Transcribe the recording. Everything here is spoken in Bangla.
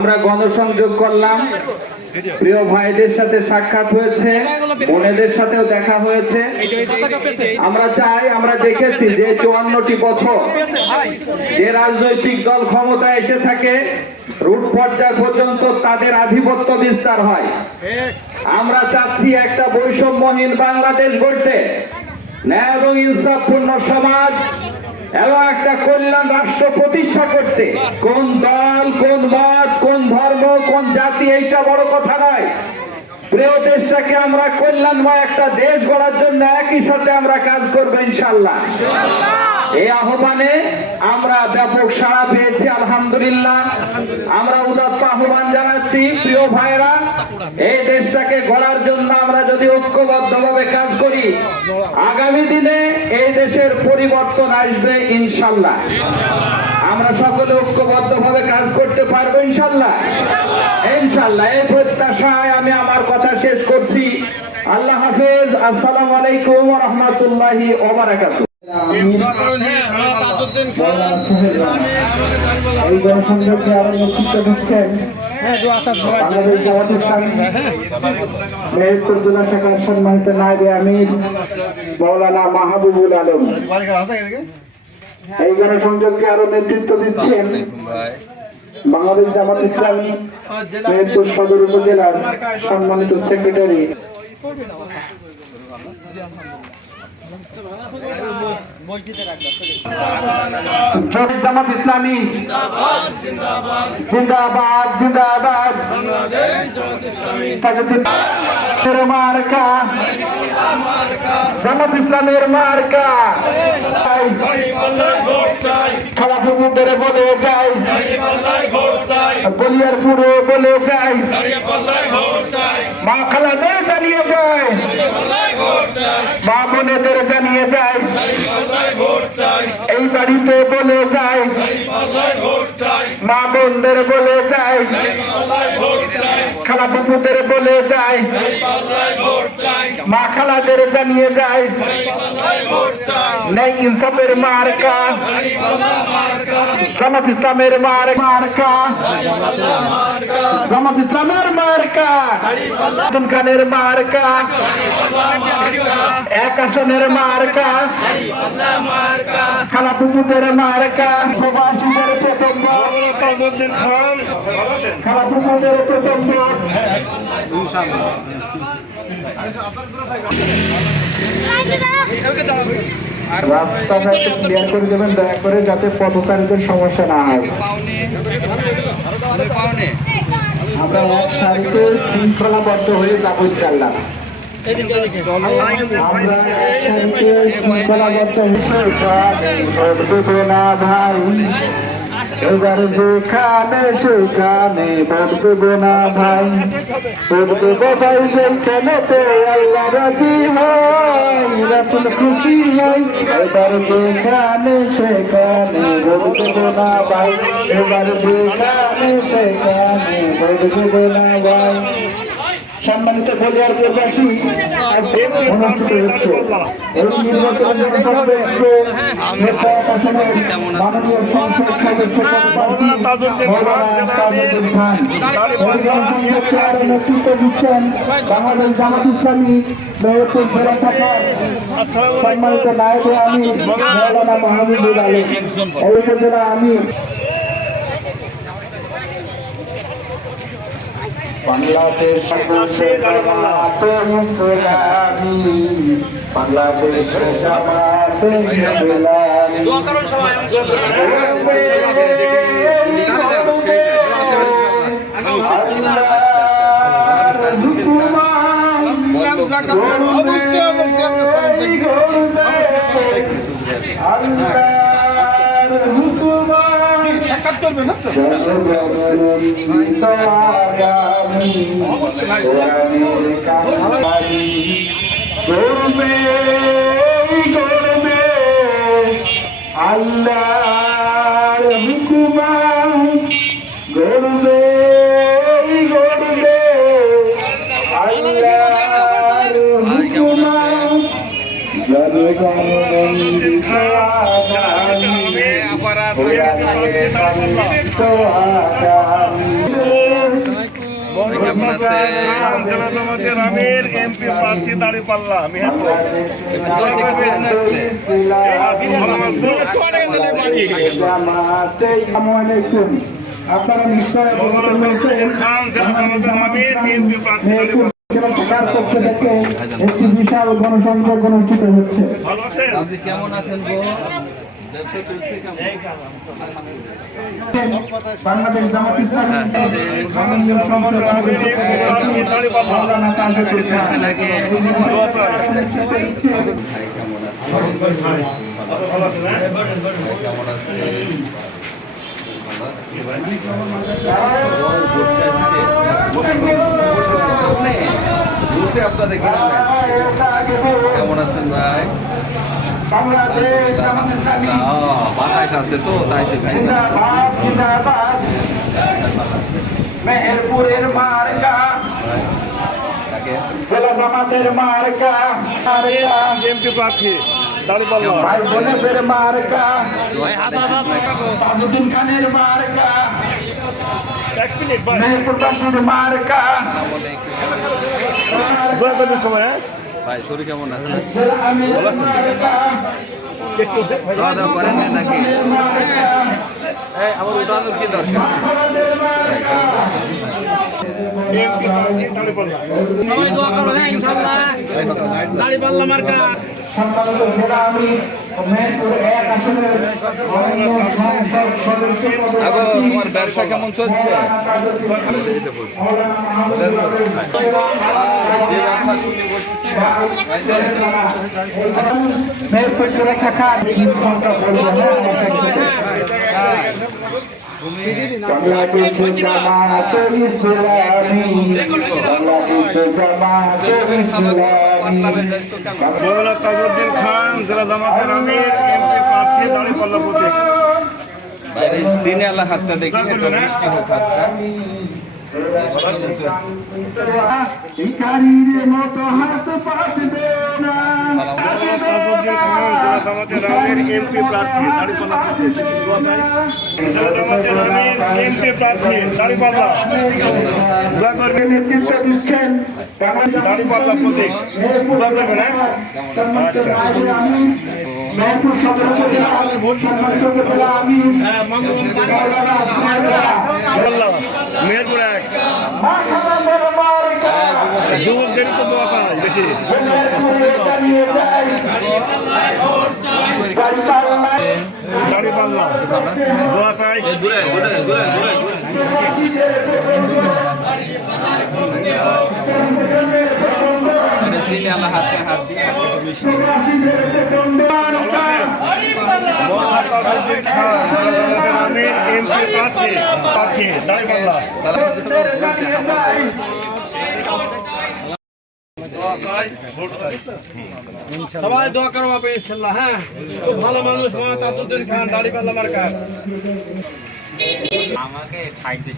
আমরা গণসংযোগ করলাম, প্রিয় ভাইদের সাথে সাক্ষাৎ হয়েছে, বোনেদের সাথেও দেখা হয়েছে। আমরা চাই, আমরা দেখেছি যে 54টি বছর যে রাজনৈতিক দল ক্ষমতায় এসে থাকে রুট পর্যায় পর্যন্ত তাদের আধিপত্য বিস্তার হয়। আমরা চাচ্ছি একটা বৈষম্যহীন বাংলাদেশ গড়তে, ন্যায় এবং ইনসাফপূর্ণ সমাজ এবং একটা কল্যাণ রাষ্ট্র প্রতিষ্ঠা করতে। কোন দল, কোন মত, কোন ধর্ম, কোন জাতি এইটা বড় কথা নয়। প্রিয় দেশটাকে আমরা কল্যাণময় একটা দেশ গড়ার জন্য একই সাথে আমরা কাজ করবো ইনশাআল্লাহ। এই আহ্বানে আমরা ব্যাপক সাড়া পেয়েছি, আলহামদুলিল্লাহ। আমরা উদাত্ত আহ্বান জানাচ্ছি, প্রিয় ভাইরা, এই দেশটাকে গড়ার জন্য আমরা যদি ঐক্যবদ্ধভাবে কাজ করি, আগামী দিনে এই দেশের পরিবর্তন আসবে ইনশাআল্লাহ। আমরা সকলে ঐক্যবদ্ধভাবে কাজ করতে পারবো ইনশাআল্লাহ। ইনশাআল্লাহ এই প্রত্যাশায় আমি আমার কথা শেষ করছি। আল্লাহ হাফেজ। আসসালামু আলাইকুম ওয়া রাহমাতুল্লাহি ওয়া বারাকাতুহু। এই জনসংযোগকে আরো নেতৃত্ব দিচ্ছেন বাংলাদেশ জামাত ইসলামী মেহেরপুর জেলা শাখার সম্মানিত নায়েবে আমির মাওলানা মাহবুবুল আলম। এই জনসংযোগকে আরো নেতৃত্ব দিচ্ছেন বাংলাদেশ জামাত ইসলামী মেহেরপুর সদর উপজেলার সম্মানিত সেক্রেটারি জামাত ইসলামী জিন্দাবাদ জিন্দাবাদ। মার্কা জামাত ইসলামের মার্কা খালাফুদের বলে যাই, বলিয়ারপুরে বলে যাই, মা খালাদের জানিয়ে যায়, মা বোনেদের জানিয়ে যায়, এই বাড়িতে বলে যায়, মা বোনদের বলে যায়, খালা ফুফুদের বলে যায়, মা খালাদের জানিয়ে যায়, নেই ইনসাফের মার্কা জামাত ইসলামের মার্কা, জামাত ইসলামের মার্কা, খানের মার্কা, এক আসনের মার্কা, খালা ফুফুদের মার্কা, প্রবাসীদের প্রথম খালা ফুফুদের প্রথম রাস্তাঘাট ক্লিয়ার করে দেবেন দয়া করে, যাতে পথচারীদের সমস্যা না হয়। আমরা এক সারিতে শৃঙ্খলাবদ্ধ হয়ে যাবো ইনশাআল্লাহ। আমরা এক সারিতে শৃঙ্খলাবদ্ধ হয়ে না ভাই, এবার যেখানে সেখানে ভোট দেবো না ভাই, ভোট দেবো ভাই যেখানে আল্লাহ রাজি হয়, রাসূল খুশি হয়। এবার যেখানে সেখানে ভোট দেবো না ভাই, এবার যেখানে সেখানে ভোট দেবো না ভাই। সম্মানিত বলিয়ারপুরবাসী, মাননীয় সংসদ সদস্য নেতৃত্ব দিচ্ছেন বাংলাদেশ জামাত ইসলামী মেহেরপুর জেলা শাখার সম্মানিত নায়েবে আমির মাওলানা মাহবুবুল আলম। এই উপজেলা আমির বাংলাদেশ বাংলাদেশ আল্লাহর হুকুমান গড়বে গড়বে, আল্লাহর হুকুমান জনগণ কেমন আছে? জেলা জামাতের আমির এমপি প্রার্থী দাঁড়িপাল্লা মেহেরপুর। আপনারা নিশ্চয় খান জেলা জামাতের আমির এমপি প্রার্থী দাঁড়িপাল্লা। একটি বিশাল গণসংযোগ অনুষ্ঠিত হচ্ছে। ভালো আছেন? আপনি কেমন আছেন গো? ব্যবসা চলছে কেমন? বাংলাদেশ জামাত ইসলামী খান জেলা জামাতের আমির এমপি প্রার্থী দাঁড়িপাল্লা। মাওলানা তাজুদ্দিন খান। দোয়া চাই। ভাই কেমন আছে? ভালো আছেন? হ্যাঁ? কেমন আছে? আপনাদের কেমন আছেন ভাই? বাংলাদেশ জামাত ইসলামী বাতাস আছে তো তাই তো ভাই জিন্দাবাদ জিন্দাবাদ। মেহেরপুরের মার্কা জেলা জামাতের মার্কা এমপি প্রার্থী দাঁড়িপাল্লা। ভাই বোনেদের মার্কা তাজুদ্দিন খানের মার্কা এক মিনিট ভাই, মেহেরপুর বাসীর মার্কা দোয়া করবেন সবাই। হ্যাঁ? ভাই শরীর কেমন আছে? জেলা আমিরের মার্কা একটু খাওয়া দাওয়া করেন নাই নাকি? আমার উঠানোর কি দরকার? এমপি প্রার্থী দাঁড়িপাল্লা। সম্মানিত জেলা আমির ও মেহেরপুর এক আসনের মাননীয় সংসদ সদস্য আগো তোমার ব্যবসা কেমন চলছে? মেহেরপুর জেলা শাখার বাংলাদেশ জামাতের ইসলামী বাংলাদেশ জামাতের ইসলামী মৌলানা তাজউদ্দিন খান জেলা জামাতের আমির এমপি প্রার্থী দাঁড়িপাল্লা প্রতীক। বাইরে সিনে আল্লাহ হাতটা দেখি একটু মিষ্টি হোক হাতটা। ভিখারির মতো হাত পাতবে না মৌলানা তাজউদ্দিন খান জেলা জামাতের আমির এমপি প্রার্থী দাঁড়িপাল্লা প্রতীক। দোয়া চাই। জেলা জামাতের আমির এমপি প্রার্থী দাঁড়িপাল্লা। দোয়া করবেন। নেতৃত্ব দিচ্ছেন দাঁড়িপাল্লা প্রতীক। দোয়া করবেন। হ্যাঁ? আচ্ছা। মেহেরপুর সদর উপজেলা সম্মানিত জেলা আমির মাওলানা বললাম মেহেরপুর এক মাশাআল্লাহর মার্কা যুবকদেরই তো দোয়া চাই বেশি। মেহেরপুরে দাঁড়িয়ে যায় গাড়িপাল্লা দাঁড়িপাল্লা দোয়া চাই। সিনে আল্লাহ হাতে হাত দিয়ে একটু মিষ্টি। আমির এমপি প্রার্থী দাঁড়িপাল্লা। সবাই দোয়া করো বাবা ইনশাআল্লাহ। হ্যাঁ, খুব ভালো মানুষ মা তাজউদ্দিন খান দাঁড়িপাল্লা মার্কা। আমাকে খাইতে